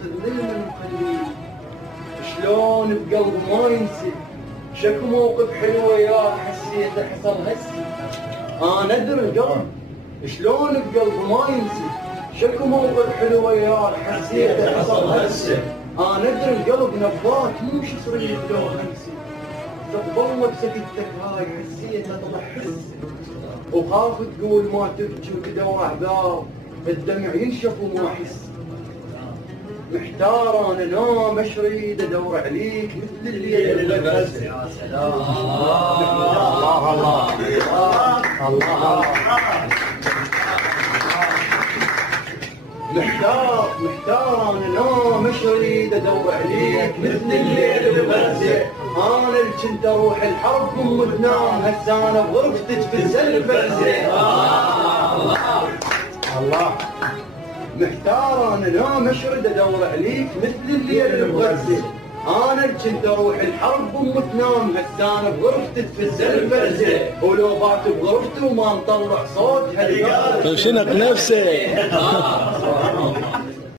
خذني من قليل شلون بقلب ما ينسي شكو موقف حلو وياك حسيته حصل هسي انا ادري القلب شلون بقلب ما ينسي شكو موقف حلو وياك حسيته حصل هسي انا ادري القلب نبات مو شو صريت لو انسي تقبل بسكتك هاي حسيته طلع حسي وخاف تقول ما تبكي وتدور احباب الدمع ينشف وما احس محتار انا نام ايش اريد ادور عليك مثل الليل البس يا سلام الله الله الله محتار انا نام ايش اريد ادور عليك مثل الليل البس انا اللي كنت اروح الحرب ام تنام هسه انا بغرفتك في السلفه الله محتار انا نام اشرد ادور عليك مثل الليل بغرزه انا اللي كنت اروح الحرب ام تنام هسه انا بغرفتك في الزلفرزه ولو بات بغرفتي وما مطلع صوت هالقال شنق نفسه